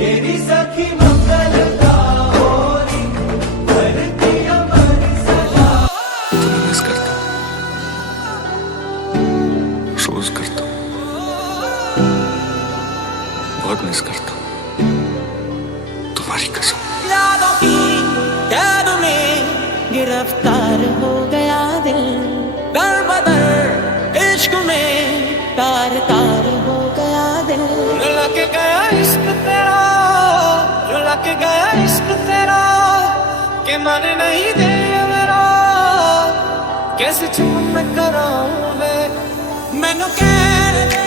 मेरी सखी मंगल गौरी करती अमर सदा। तुम्हें मिस करता हूँ, रोज करता हूँ, बहुत मिस करता हूँ, तुम्हारी कसम। यादों की कैद में गिरफ्तार हो गया दिल, दर बदर इश्क में तार तार हो गया दिल। लग गया इश्क तेरा, लग गया इश्क तेरा, कि मन नहीं दे मेरा, कैसे चुप मैं कराऊं मैनू कहण दे,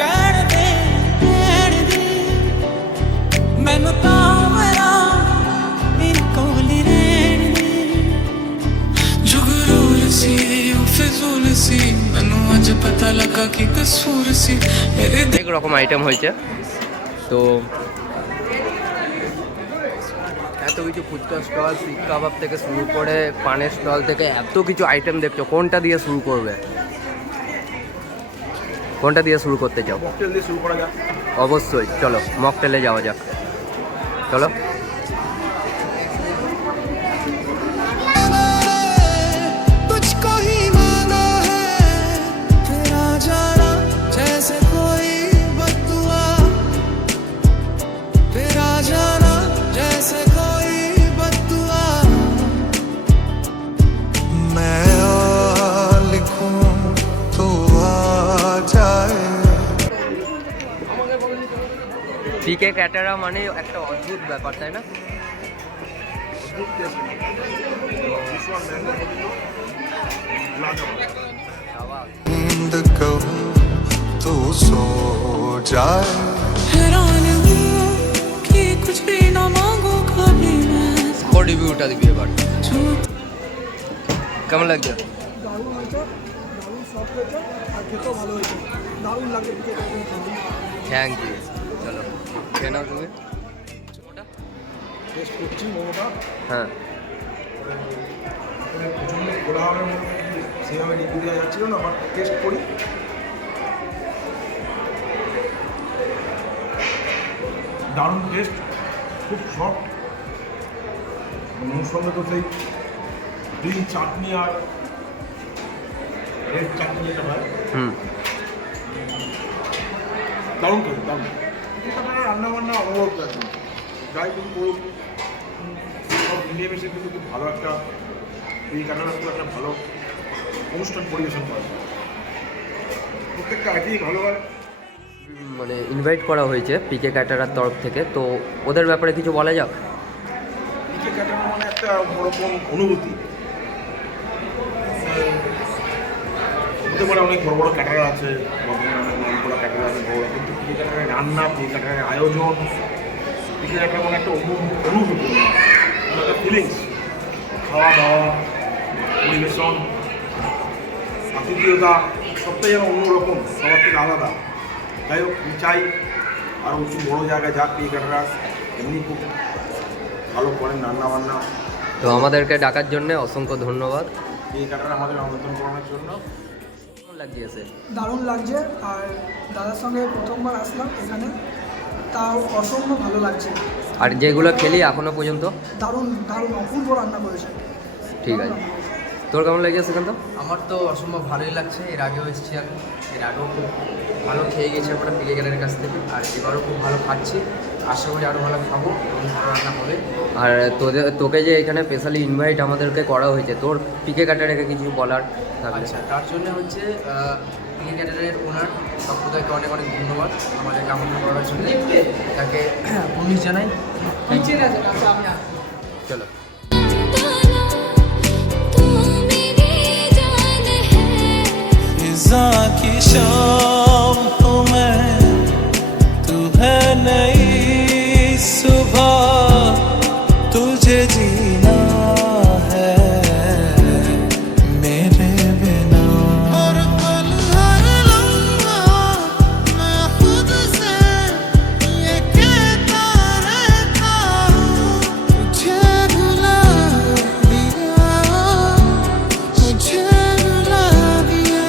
कहण दे, कहण दे, मैनू तां मेरा मेरी कोल रहण दे। जुगरूर सी फिजूल सी, मैनू अज पता लगा कि कसूर सी मेरे অনেক রকম আইটেম হয়েছে। তো এত কিছু ফুচকা স্টল, শিক কাবাব থেকে শুরু করে পানের স্টল থেকে এত কিছু আইটেম দেখছো, কোনটা দিয়ে শুরু করবে? কোনটা দিয়ে শুরু করতে চাও? মকটেল দিয়ে শুরু করা যাক। অবশ্যই, চলো মকটেলে যাওয়া যাক, চলো। तुझको ही माना है तेरा जाना, जैसे कोई बद्दुआ, तेरा जाना जैसे कोई बद्दुआ। मैं लिखूं तो आ जाए। পিকে ক্যাটারা মানে একটা অদ্ভুত ব্যাপার, তাই না? नींद कहूँ तो सो जाए। हैरान हूँ कि कुछ भी ना मांगू कभी मैं, ও রিভিউটা দিবি এবার, झूठ কেমন লাগছে? দারুণ হয়েছে, দারুণ সফট হয়েছে আর খেতেও ভালো হয়েছে, দারুণ লাগে। Thank you. চলো খেয়ে নাও তুমি। টেস্ট করছি মোমোটা। হ্যাঁ, প্রচণ্ড খোলা হবে সেভাবে রিভিউ দেওয়া যাচ্ছিল না, বাট টেস্ট করি। দারুণ টেস্ট, খুব সফট। মোমোর সঙ্গে তো সেই গ্রিন চাটনি আর রেড চাটনি যেটা হয়, হুম, দারুণ করে দারুণ। রান্না বান্না অনুভব আছে, যাই কিন্তু করুক সব মিলেমিশে কিন্তু খুব ভালো একটা, এই কারণে খুব একটা ভালো অনুষ্ঠান পরিবেশন করে। প্রত্যেকটা আইটেমই ভালো হয়। মানে ইনভাইট করা হয়েছে পিকে ক্যাটারার তরফ থেকে, তো ওদের ব্যাপারে কিছু বলা যাক। পিকে কাটানো মানে একটা ওরকম অনুভূতি। হতে পারে অনেক বড় বড় ক্যাটারার আছে, বর্ধমানে অনেক নাম করা ক্যাটারার আছে বড়, কিন্তু পিকে ক্যাটারের রান্না, পিকে ক্যাটারের আয়োজন, পিকে ক্যাটার মানে একটা অনুভূতি, মানে একটা ফিলিংস। খাওয়া দাওয়া, পরিবেশন, আতিথেয়তা সবটাই যেন অন্যরকম, সবার থেকে আলাদা। যাই হোক, আমি চাই আরও উঁচু বড়ো জায়গায় যাক পিকে ক্যাটারার। এমনি খুব ভালো করেন রান্না বান্না। তো আমাদেরকে ডাকার জন্য অসংখ্য ধন্যবাদ। পিকে ক্যাটারার আমাদের আমন্ত্রণ করানোর জন্য। কেমন লাগছে? দারুণ লাগছে, আর দাদার সঙ্গে প্রথমবার আসলাম এখানে, তাও অসম্ভব ভালো লাগছে। আর যেগুলো খেলি এখনো পর্যন্ত দারুণ দারুণ অপূর্ব রান্না করেছে। ঠিক আছে। তোর কেমন লাগছে সেখান? আমার তো অসম্ভব ভালোই লাগছে। এর আগেও এসেছি আমি, এর আগেও খুব ভালো খেয়ে গেছি আমরা পিকে ক্যাটারের কাছ থেকে, আর এবারও খুব ভালো খাচ্ছি। আশা করি আরও ভালো খাবো এবং ভালো রান্না হবে। আর তোকে যে এখানে স্পেশালি ইনভাইট আমাদেরকে করা হয়েছে, তোর পিকে ক্যাটারারকে কিছু বলার থাকলে? আচ্ছা, তার জন্য হচ্ছে পিকে ক্যাটারের ওনার সম্প্রদায়কে অনেক অনেক ধন্যবাদ আমাদেরকে আমন্ত্রণ করার জন্য, তাকে পুলিশ জানাই। চলো। की शाम तो मैं, तू है नई सुबह, तुझे जीना है मेरे बिना। और पल हर लम्हा मैं खुद से ये कहता रहता हूँ, तुझे भुला दिया, तुझे भुला दिया।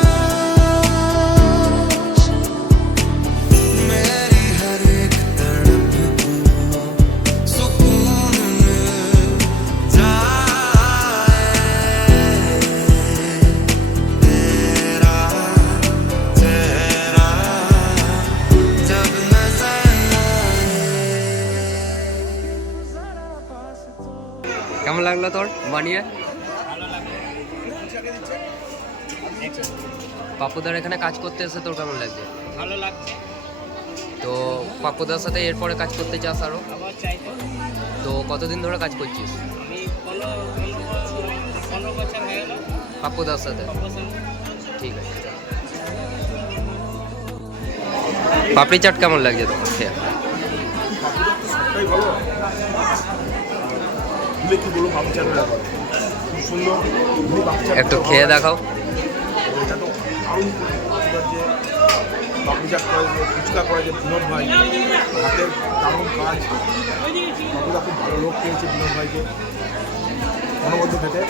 मेरी हर एक কেমন লাগলো তোর বানিয়ে? পাপ্পুদার এখানে কাজ করতে এসে তোর কেমন লাগছে? ভালো লাগছে। তো পাপ্পুদার সাথে এরপরে কাজ করতে চাস আরো? আবার চাইবো। তো কতদিন ধরে কাজ করছিস আমি 15 বছর হয়ে গেল পাপ্পুদার সাথে? অবশ্যই। ঠিক আছে। পাপড়ি চাট কেমন লাগছে তোমার খেয়ে? সবটাই ভালো। ভুলে কি বলবো, পাপড়ি চাটের ব্যাপারে খুব সুন্দর। এমনি পাপড়ি চাট একটু খেয়ে দেখাও। এটা তো আরও যে পাপড়ি চাট করে যে ফুচকা করে যে বিনোদ ভাই, হাতের দারুণ কাজ। পাপড়িটা খুব ভালো লোক পেয়েছে বিনোদ ভাইকে, অনবদ্য খেতে।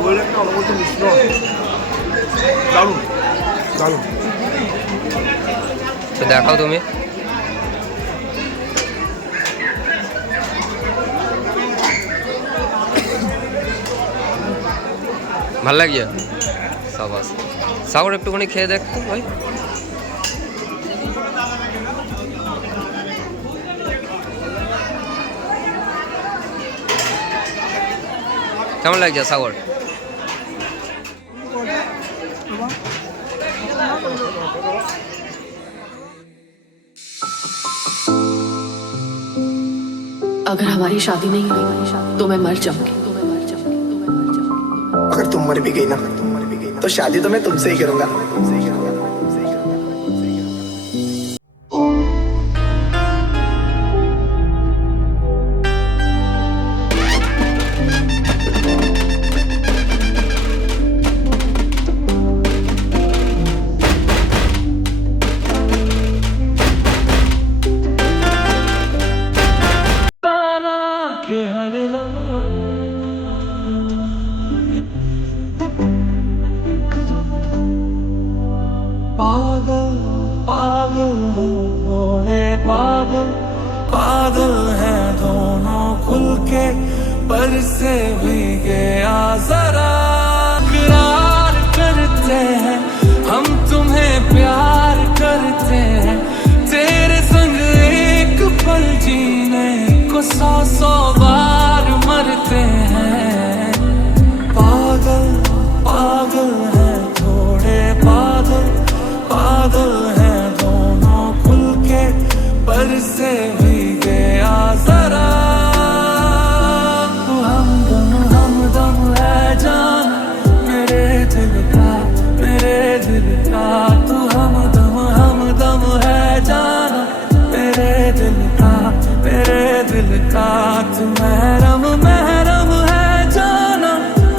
বইয়ের একটা অনবদ্য মিশ্রণ, দারুণ দারুণ। তো দেখাও তুমি। ভাল লাগছে সাবাস। সাগর একটুখানি খেয়ে দেখ তো ভাই। কেমন লাগছে সাগর? अगर हमारी शादी नहीं हुई तो मैं मर जाऊंगी। अगर तुम मर भी गई ना तो शादी तो मैं तुमसे ही करूंगा। बादल हैं दोनों खुल के बरसे भीगे जरा प्यार करते हैं हम तुम्हें प्यार करते हैं तेरे संग एक पल जीने को 100 बार मरते हैं पागल पागल हैं थोड़े बादल बादल हैं दोनों खुल के बरसे भीगे जरा तू हमदम है जान मेरे दिल का तू हमदम है जान मेरे दिल का तू महरम है जाना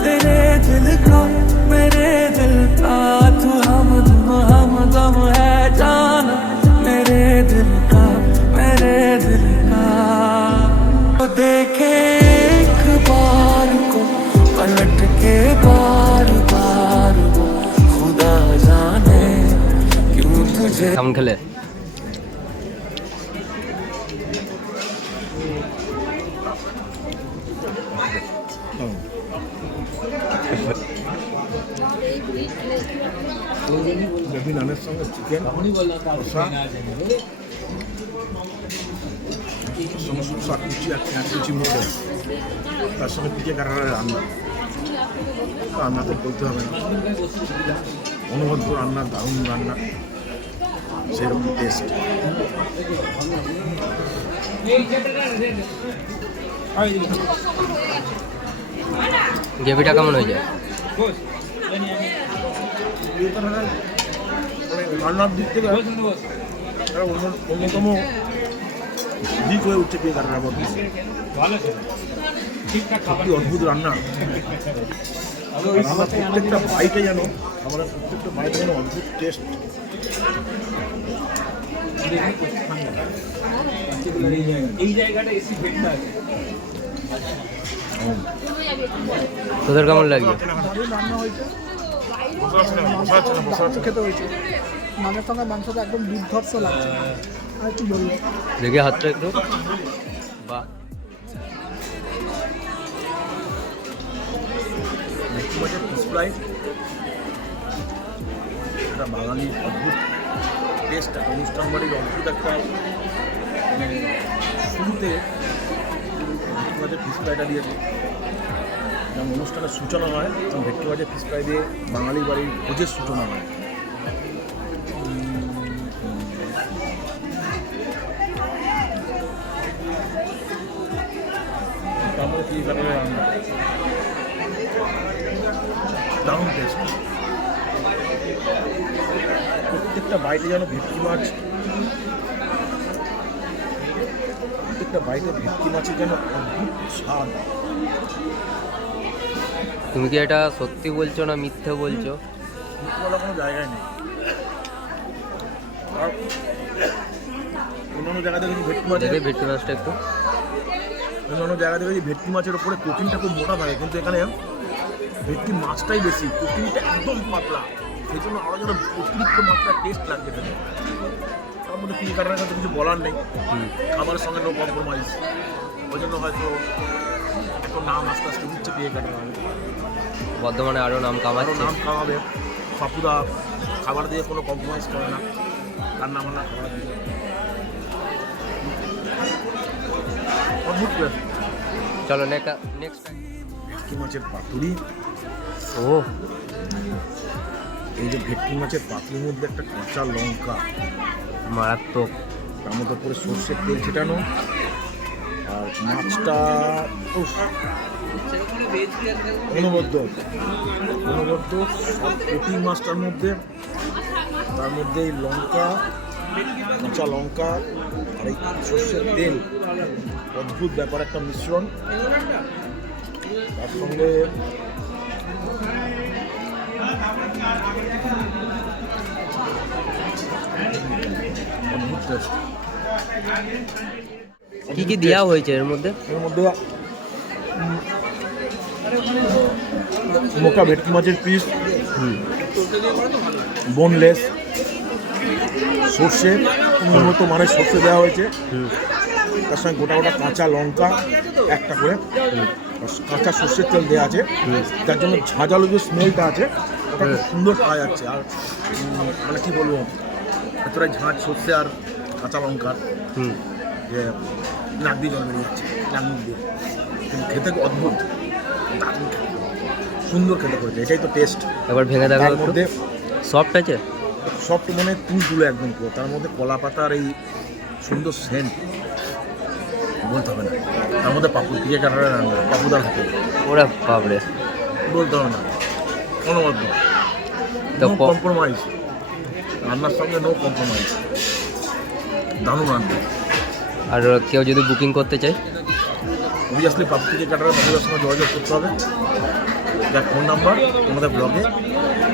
तेरे दिल का मेरे दिल का तू हमदम है जाना मेरे दिल का देखे एक बार को पलट के बार बार वो खुदा जाने क्यों तुझे। কেমন খেলে? বেবি নানের সঙ্গে চিকেন কষা, সঙ্গে শসা কুচি আর পেঁয়াজ কুচি মতো, তার সঙ্গে পিঠে কাঁঠালের রান্না। রান্না তো বলতে হবে না, অনবদ্য রান্না, দারুণ রান্না, সেরকম টেস্ট। গ্রেভিটা কেমন হয়েছে? রান্নার দিক থেকে অন্যতম দিক হয়ে উঠছে পেয়ে কাটার মধ্যে। সত্যি অদ্ভুত রান্না। রান্নার প্রত্যেকটা বাইটে যেন অদ্ভুত টেস্ট। এই জায়গাটা এসি ভেটটা আছে। তোদের কেমন লাগছে? দারুণ রান্না হয়েছে, খেতে হয়েছে। মাংসের সঙ্গে মাংসটা একদম দুর্ধর্ষ লাগছে। আর কি বলবো, দেখে হাতটা একটু। বাহ, ফিশ ফ্রাই, এটা বাঙালির অদ্ভুত টেস্টটা অনুষ্ঠান বাড়ির অদ্ভুত একটা মানে শুরুতে ভেটকি মাছের ফিশ ফ্রাইটা দিয়েছে। যেমন অনুষ্ঠানের সূচনা হয় তখন ভেটকি মাছের ফিশ ফ্রাই দিয়ে বাঙালি বাড়ির ভোজের সূচনা হয়। তারপরে ফিশ ফ্রাইয়ের রান্না দারুণ টেস্ট। প্রত্যেকটা বাইটে যেন ভেটকি মাছ, প্রত্যেকটা বাইটে ভেটকি মাছের যেন অদ্ভুত স্বাদ। তুমি কি এটা সত্যি বলছো না মিথ্যে বলছো? মিথ্যে বলার কোনো জায়গায় নেই। আর অন্যান্য জায়গা থেকে ভেটকি মাছ, দেখে ভেটকি মাছটা একটু, অন্যান্য জায়গা থেকে ভেটকি মাছের ওপরে কোটিনটা খুব মোটা থাকে, কিন্তু এখানে ভেটকি মাছটাই বেশি, কোটিনটা একদম পাতলা, সেই জন্য আরও যেন অতিরিক্ত মাত্রা টেস্ট লাগবে থাকে। তার মধ্যে ফিশ কাটার কাছে কিছু বলার নেই, খাবারের সঙ্গে নো কম্প্রোমাইজ। ওই জন্য হয়তো এখন নাম আস্তে আস্তে উঠছে পিয়ে কাটার হবে, বর্ধমানে আরও নাম আরও কামাচ্ছে। নাম খাওয়াবে। পাপুদা খাবার দিয়ে কোনো কম্প্রোমাইজ করে না, তার নাম না খাবার দিয়ে অদ্ভুত টেস্ট। চলো নেক্সট ভেটকি মাছের পাতুরি, ও এই যে ভেটকি মাছের পাতুরির মধ্যে একটা কাঁচা লঙ্কা, মারাত্মক। তার মধ্যে পরে সর্ষের তেল ছেটানো, আর মাছটা অনবদ্য সব কোটি মাছটার মধ্যে, তার মধ্যে এই লঙ্কা, কাঁচা লঙ্কা আর এই সর্ষের তেল, অদ্ভুত ব্যাপার একটা মিশ্রণ। তার সঙ্গে অদ্ভুত টেস্ট। কি কি দেওয়া হয়েছে এর মধ্যে? এর মধ্যে মোটা ভেটকি মাছের পিস, বোনলেস, সর্ষে উন্নত মানের সর্ষে দেওয়া হয়েছে, তার সঙ্গে গোটা গোটা কাঁচা লঙ্কা একটা করে, কাঁচা সর্ষের তেল দেওয়া আছে, তার জন্য ঝাঁঝালো যে স্মেলটা আছে ওটা খুব সুন্দর পাওয়া যাচ্ছে। আর মানে কী বলবো, এতটাই ঝাঁঝ সর্ষে আর কাঁচা লঙ্কার যে নাক দিয়ে জল বেরিয়ে যাচ্ছে, নাক মুখ দিয়ে। কিন্তু খেতে অদ্ভুত, দারুণ খেতে, সুন্দর খেতে করেছে, এটাই তো টেস্ট। একবার ভেঙে দেখো, তার মধ্যে সফট আছে, সফট মানে তুলো একদম পুরো, তার মধ্যে কলা পাতার এই সুন্দর সেন্ট বলতে হবে না, তার মধ্যে পিয়ে কাটার রান্না পাপুদার হাতে, ওরা বাপরে বলতে হবে না, অনবদ্য, নো কম্প্রোমাইজ, রান্নার সঙ্গে নো কম্প্রোমাইজ, দারুণ রান্না। আর কেউ যদি বুকিং করতে চায়, অবভিয়াসলি পিয়ে কাটার পাপুদার সঙ্গে যোগাযোগ করতে হবে, যার ফোন নাম্বার তোমাদের ব্লগে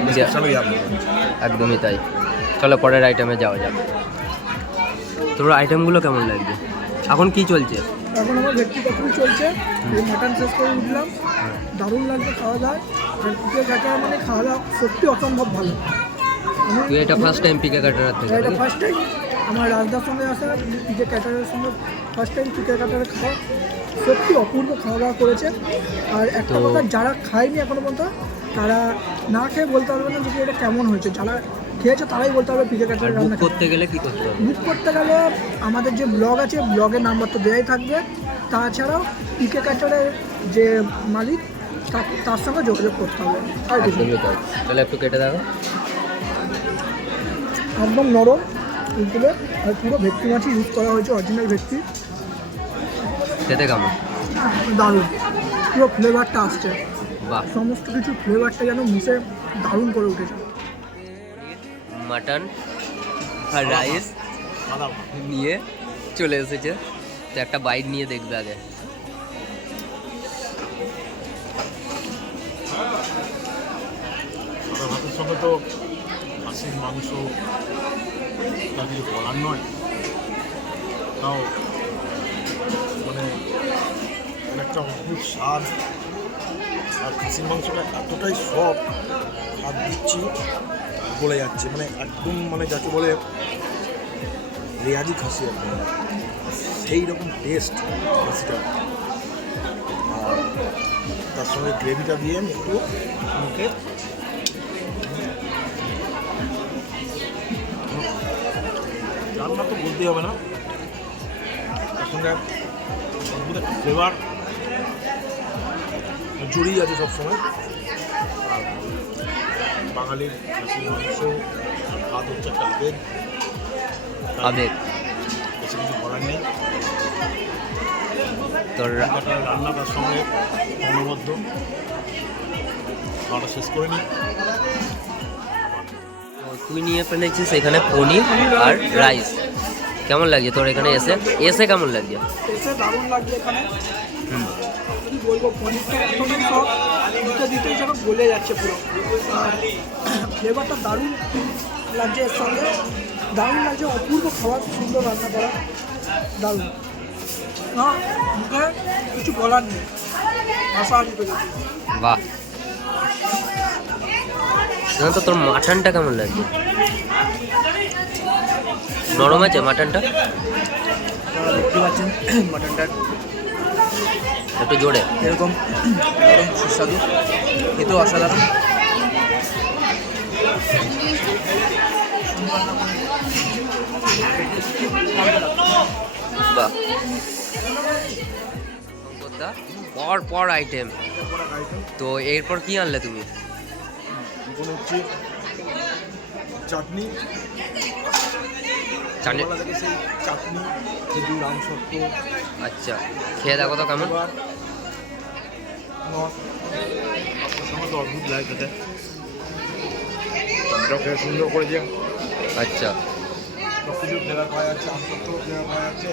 ডিসক্রিপশনে দেওয়া হবে। একদমই তাই। চলো পরের আইটেমে যাওয়া যাক। তোর আইটেমগুলো কেমন লাগবে? এখন কি চলছে? এখন আমার ভেটকি পাতুরি চলছে, এই মাটন শেষ করে উঠলাম, দারুণ লাগছে খাওয়া দাওয়া। আর পিকে কাটার মানে খাওয়া দাওয়া সত্যি অসম্ভব ভালো। তুই এটা ফার্স্ট টাইম পিকে কাটার থেকে? এটা ফার্স্ট টাইম আমার রাজদার সঙ্গে আসা, পিকে কাটারের সঙ্গে ফার্স্ট টাইম পিকে কাটারে খাওয়া, সত্যি অপূর্ব খাওয়া দাওয়া করেছে। আর একটা কথা, যারা খায়নি এখনো পর্যন্ত তারা না খেয়ে বলতে পারবে না যে এটা কেমন হয়েছে, যারা খেয়েছে তারাই বলতে পারবে পিকে কাটারের রান্না। করতে গেলে কি করতে হবে? বুক করতে গেলে আমাদের যে ব্লগ আছে, ব্লগের নাম্বার তো দেওয়াই থাকবে। তাছাড়াও পিকে কাটারের যে মালিক তার সঙ্গে যোগাযোগ করতে হবে। আর কিছু একদমই তাই। তাহলে একটু কেটে দেখো, একদম নরম এগুলো, আর পুরো ভেটকি মাছই ইউজ করা হয়েছে, অরিজিনাল ভেটকি। খেতে কেমন? দারুণ, পুরো ফ্লেভারটা আসছে, বাহ, সমস্ত কিছু ফ্লেভারটা যেন মিশে দারুণ করে উঠেছে। মাটন আর রাইস নিয়ে চলে এসেছে, তো একটা বাইট নিয়ে দেখবে আগে। সাদা ভাতের সঙ্গে তো খাসির মাংস তার কিছু বলার নয়, তাও মানে একটা অদ্ভুত স্বাদ। আর খাসির মাংসটা এতটাই সফট, হাত দিচ্ছি গলে যাচ্ছে, মানে একদম মানে যাকে বলে রেয়াজি খাসি একদম, সেই রকম টেস্ট খাসিটা। আর তার সঙ্গে গ্রেভিটা দিয়ে একটু মুখে রান্না তো বলতেই হবে না, তার সঙ্গে অদ্ভুত একটা ফ্লেভার জড়িয়ে আছে সবসময়। আর বাঙালির খাসির মাংস ভাত হচ্ছে একটা আবেগ, আবেগ। বেশি কিছু করার নেই। তোর রান্না তার সঙ্গে অনবদ্য, খাওয়াটা শেষ করে নিই। তুই নিয়ে ফেলেছিস এখানে পনির আর রাইস, কেমন লাগছে তোর এখানে এসে? কেমন লাগছে? এসে দারুণ লাগছে এখানে। কি বলবো, পনিরটা এতটাই সব দিতে দিতেই যেন গলে যাচ্ছে পুরো। ফ্লেভারটা দারুণ লাগছে, এর সঙ্গে দারুণ লাগছে, অপূর্ব খাবার, সুন্দর রান্না করা, দারুণ। না মুখে কিছু বলার নেই, ভাষা হারিয়ে ফেলেছি। বাহ, তো তোর মাটনটা কেমন লাগছে? নরম আছে মাটনটা? দেখতে পাচ্ছেন মাটনটা একটু জোরে। এরকম নরম সুস্বাদু, খেতেও অসাধারণ। বাহ, পর আইটেম। তো এরপর কি আনলে তুমি? এখন হচ্ছে চাটনি, চাটনি। ছোটবেলা থেকে সেই চাটনি, খেজুর, আমসত্ত্ব। আচ্ছা, খেয়ে দেখো তো কেমন। আমার তো অদ্ভুত লাগে খেতে, এটাও খেয়ে সুন্দর করেছে। আচ্ছা, সব কিছু ফ্লেভার পাওয়া যাচ্ছে, আমসত্ত্ব ফ্লেভার পাওয়া যাচ্ছে,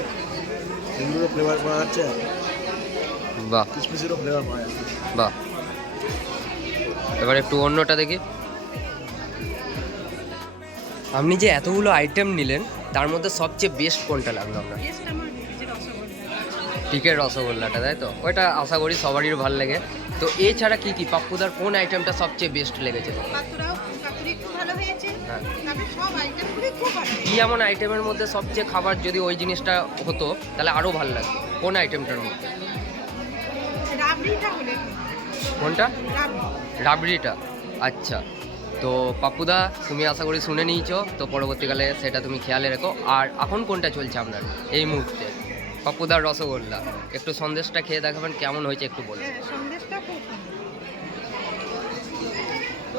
খেজুরেরও ফ্লেভার পাওয়া যাচ্ছে, বাহ কিশমিশেরও ফ্লেভার পাওয়া যাচ্ছে। বাহ। এবার একটু অন্যটা দেখি। আপনি যে এতগুলো আইটেম নিলেন তার মধ্যে সবচেয়ে বেস্ট কোনটা লাগলো আপনার? টিকের রসগোল্লাটা, তাই তো? ওইটা আশা করি সবারই ভালো লাগে। তো এছাড়া কি কি পাপ্পুদার কোন আইটেমটা সবচেয়ে বেস্ট লেগেছে? হ্যাঁ, কি এমন আইটেমের মধ্যে সবচেয়ে খাবার যদি ওই জিনিসটা হতো তাহলে আরও ভালো লাগতো? কোন আইটেমটার মধ্যে? কোনটা? রাবড়িটা। আচ্ছা, তো পাপ্পুদা তুমি আশা করি শুনে নিয়েছো, তো পরবর্তীকালে সেটা তুমি খেয়ালে রেখো। আর এখন কোনটা চলছে আপনার এই মুহূর্তে? পাপ্পুদার রসগোল্লা। একটু সন্দেশটা খেয়ে দেখাবেন কেমন হয়েছে একটু বলুন।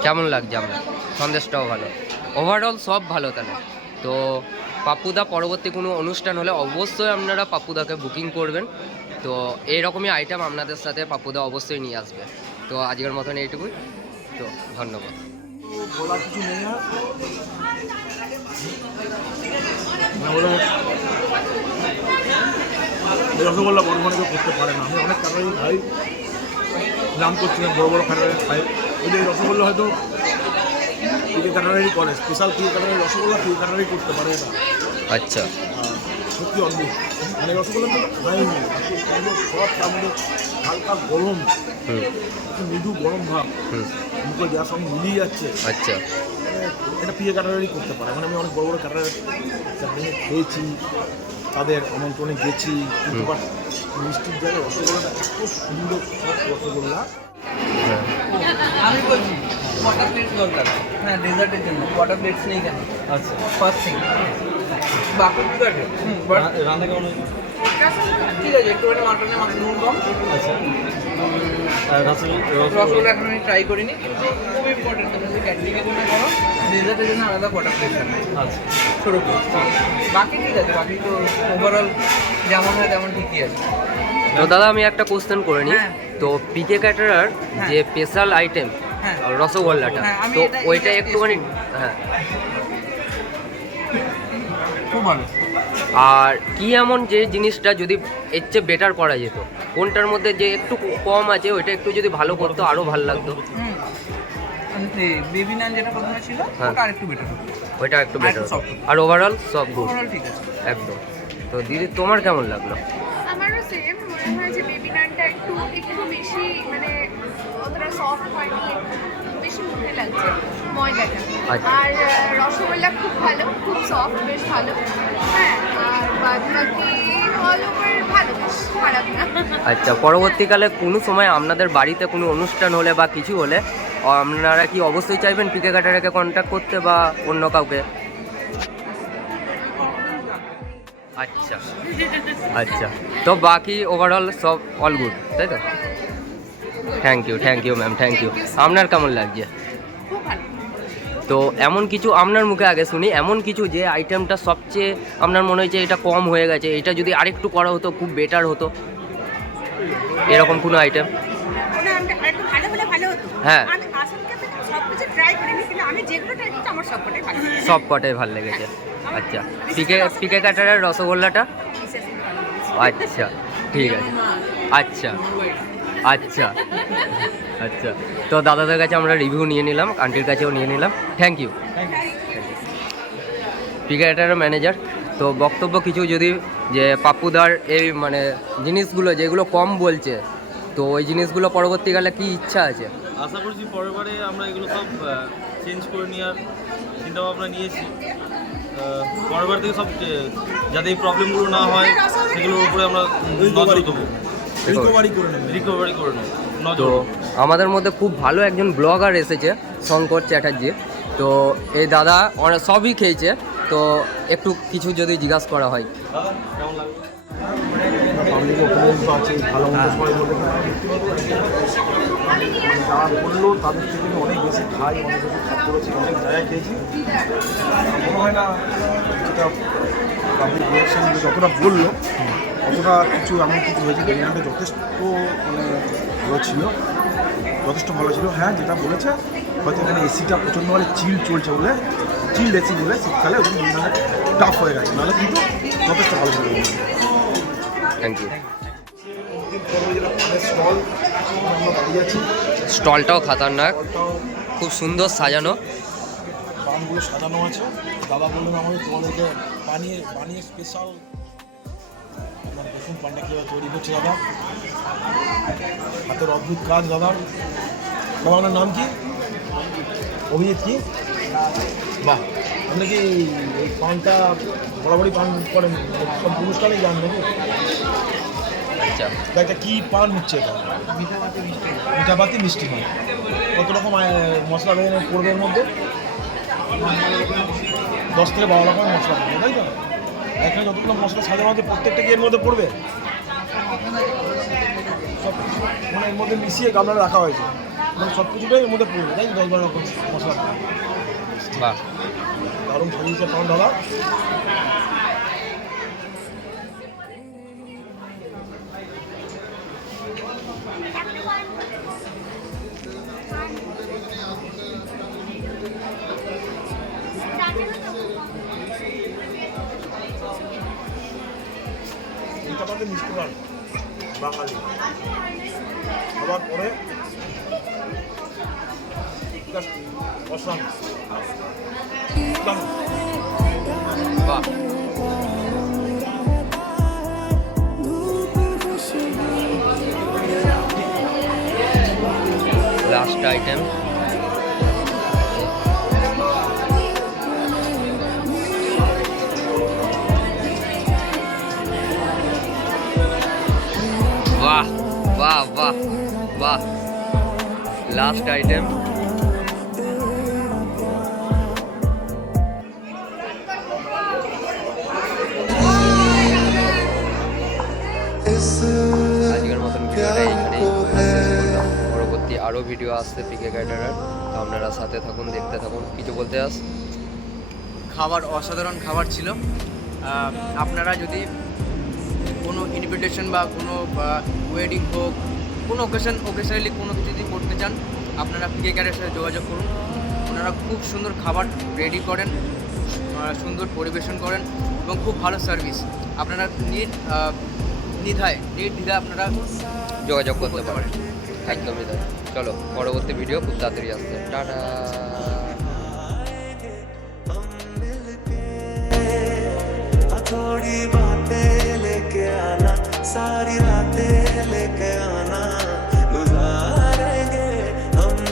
কেমন লাগছে আপনার? সন্দেশটাও ভালো, ওভারঅল সব ভালো তাহলে। তো পাপ্পুদা পরবর্তী কোনো অনুষ্ঠান হলে অবশ্যই আপনারা পাপ্পুদাকে বুকিং করবেন। তো এইরকমই আইটেম আপনাদের সাথে পাপ্পুদা অবশ্যই নিয়ে আসবে। তো আজকের মতন এইটুকুই, তো ধন্যবাদ। বলার কিছু নেই না, বলে রসগোল্লা বর্ধমানে কেউ করতে পারে না। আমি অনেক ক্যাটারিং খাই, নাম করছি না, বড়ো বড়ো ক্যাটারিং খাই, কিন্তু এই রসগোল্লা হয়তো পিকে ক্যাটারারি করে, স্পেশাল পিকে ক্যাটারারি রসগোল্লা পিকে ক্যাটারারি করতে পারে না। আচ্ছা, সত্যি অদ্ভুত। মানে রসগোল্লা তো খাইনি, সব তার মধ্যে হালকা গরম, মৃদু গরম ভাব মুখে যার সঙ্গে মিলিয়ে যাচ্ছে। আচ্ছা, এটা পিকে ক্যাটারারি করতে পারে। মানে আমি অনেক বড় বড় ক্যাটারিং খেয়েছি, তাদের আমন্ত্রণে গেছি, কিন্তু বাট মিষ্টির জায়গায় রসগোল্লাটা এত সুন্দর সব রসগোল্লা। আমি বলছি কটা প্লেট দরকার? হ্যাঁ, ডেজার্টের জন্য কটা প্লেটস নেই কেন? আচ্ছা, ফার্স্ট থিং বাকি ঠিক আছে। রান্না কেমন হয়েছে? ঠিক আছে, একটুখানি মাটনের মাংস নুন কম। আচ্ছা, রসগোল্লা এখন আমি ট্রাই করিনি, কিন্তু খুব ইম্পর্টেন্ট তোমরা যদি ক্যাটারিংয়ের জন্য করো, ডেজার্টের জন্য আলাদা কটা প্লেট থাকবে। আচ্ছা, ছোটো প্লেট। বাকি ঠিক আছে, বাকি তো ওভারঅল যেমন হয় তেমন ঠিকই আছে। তো দাদা আমি একটা কোশ্চেন করে নিই। হ্যাঁ। তো পিকে ক্যাটারার যে স্পেশাল আইটেম হ্যাঁ। রসগোল্লাটা, হ্যাঁ, আমি তো এটা ওইটা taste একটুখানি, করবো। হ্যাঁ, খুব ভালো। আর কি এমন যে জিনিসটা যদি এর চেয়ে বেটার করা যেত? কোনটার মধ্যে যে একটু কম আছে ওইটা একটু যদি ভালো করতো আরও ভালো লাগতো। বেবি নান যেটা প্রথমে ছিল হ্যাঁ। ওটা আরেকটু বেটার হবে, ওইটা একটু বেটার, soft। আর ওভারঅল সব গুড ওভারঅল ঠিক আছে। একদম। তো দিদি তোমার কেমন লাগলো? আমারও সেম মনে হয় যে বেবি নানটা একটু বেশি, মানে অতটা সফট হয়নি, একটু বেশি মুখে লাগছে ময়দাটা। আচ্ছা। আর রসগোল্লা খুব ভালো, খুব সফট, বেশ ভালো। হ্যাঁ, আর বাদ বাকি অল ওভার ভালো, বেশ খারাপ না। আচ্ছা, পরবর্তীকালে কোনো সময় আপনাদের বাড়িতে কোনো অনুষ্ঠান হলে বা কিছু হলে আপনারা কি অবশ্যই চাইবেন পিকে ক্যাটারারকে কন্ট্যাক্ট করতে বা অন্য কাউকে? আচ্ছা আচ্ছা, তো বাকি ওভারঅল সব অল গুড, তাই তো? Thank you ma'am, thank you. আপনার কেমন লাগছে? খুব ভালো। তো এমন কিছু আপনার মুখে আগে শুনি, এমন কিছু যে আইটেমটা সবচেয়ে আপনার মনে হয়েছে এটা কম হয়ে গেছে, এটা যদি আরেকটু করা হতো খুব বেটার হতো, এরকম কোনো আইটেম? আরেকটু ভালো হলে ভালো হতো। হ্যাঁ। আমি আসলে সব কিছু ট্রাই করিনি, কিন্তু আমি যেগুলো ট্রাই করছি আমার সবকটাই ভালো লেগেছে। সব কটাই ভালো লেগেছে। আচ্ছা, পিকে কাটারের রসগোল্লাটা? আচ্ছা ঠিক আছে। আচ্ছা আচ্ছা আচ্ছা, তো দাদাদের কাছে আমরা রিভিউ নিয়ে নিলাম, আন্টির কাছেও নিয়ে নিলাম। Thank you. পিকে কাটারের ম্যানেজার, তো বক্তব্য কিছু যদি, যে পাপ্পুদার এই মানে জিনিসগুলো যেগুলো কম বলছে, তো ওই জিনিসগুলো পরবর্তীকালে কি ইচ্ছা আছে? আশা করছি পরের বারে আমরা এগুলো সব চেঞ্জ করে নেওয়ার চিন্তা ভাবনা নিয়েছি। পরের বার থেকে সব যাতে এই প্রবলেমগুলো না হয় সেগুলোর উপরে আমরা নজর দেবো, রিকভারি করে নেব। তো আমাদের মধ্যে খুব ভালো একজন ব্লগার এসেছে, শঙ্কর চ্যাটার্জি। তো এই দাদা সবই খেয়েছে, তো একটু কিছু যদি জিজ্ঞাসা করা হয়। দাদা কেমন লাগলো? পাবলিকের ওপিনিয়ন তো আছে, ভালো মন্দ সবাই বলে যারা বললো তাদের থেকে আমি অনেক বেশি খাই, অনেক বেশি খাপ করেছি, অনেক জায়গায় খেয়েছি। মনে হয় না যেটা পাবলিক রিয়াকশান যতটা বললো অতটা কিছু এমন কিছু হয়েছে। বিরিয়ানিটা যথেষ্ট মানে ভালো ছিল, যথেষ্ট ভালো ছিল। হ্যাঁ, যেটা বলেছে হয়তো এখানে এসিটা প্রচণ্ডভাবে চিল চলছে বলে, চিল এসি বলে শীতকালে ওই জন্য টাফ হয়ে গেছে, নাহলে কিন্তু যথেষ্ট ভালো ছিল। Thank you. স্টল আমরা দাঁড়িয়ে আছি, স্টলটাও খাতারনাক, খুব সুন্দর সাজানো। পানগুলো সাজানো আছে। দাদা বললেন আমাদের তোমাদেরকে বানিয়ে স্পেশাল আপনার দেখুন পানটা কীভাবে তৈরি করছে দাদা, হাতের অদ্ভুত কাজ দাদার। দাদা আপনার নাম কি? অভিজিৎ কি? বাহ, আপনি কি এই পানটা বরাবরই পান করেন, সব অনুষ্ঠানেই যান নাকি? আচ্ছা, এটা কী পান হচ্ছে? এটা মিঠাপাতি মিষ্টি পান। কত রকম মশলা পড়বে এর মধ্যে? 10 থেকে 12 রকম মশলা পড়বে, তাই তো? এখানে যতগুলো মশলা সাজানো আছে প্রত্যেকটা কি এর মধ্যে পড়বে? সব কিছু মানে এর মধ্যে মিশিয়ে গামলা রাখা হয়েছে, মানে সব কিছুটাই এর মধ্যে পড়বে, তাই তো? 10-12 রকম মশলা। বাহ, দারুণ সাজিয়েছে পান দাদা। মিঠাপাতি মিষ্টি পান বাঙালি খাবার পরে অসাম। বাহ, লাস্ট আইটেম। বাহ বাহ বাহ বাহ, লাস্ট আইটেম। আজকের মতন ভিডিওটা এখানেই শেষ করলাম। পরবর্তী আরও ভিডিও আসছে পিকে ক্যাটারার, তো আপনারা সাথে থাকুন, দেখতে থাকুন। কিছু বলতে আস? খাবার অসাধারণ খাবার ছিল। আপনারা যদি কোনো ইনভিটেশন বা কোনো ওয়েডিং হোক, কোনো ওকেশনালি কোনো কিছু যদি করতে চান, আপনারা পিকে ক্যাটারের সাথে যোগাযোগ করুন। ওনারা খুব সুন্দর খাবার রেডি করেন, সুন্দর পরিবেশন করেন এবং খুব ভালো সার্ভিস। আপনারা নির্দ্বিধায় আপনারা যোগাযোগ করতে পারেন, একদমই তাই। চলো, পরবর্তী ভিডিও খুব তাড়াতাড়ি আসছে। টাটা।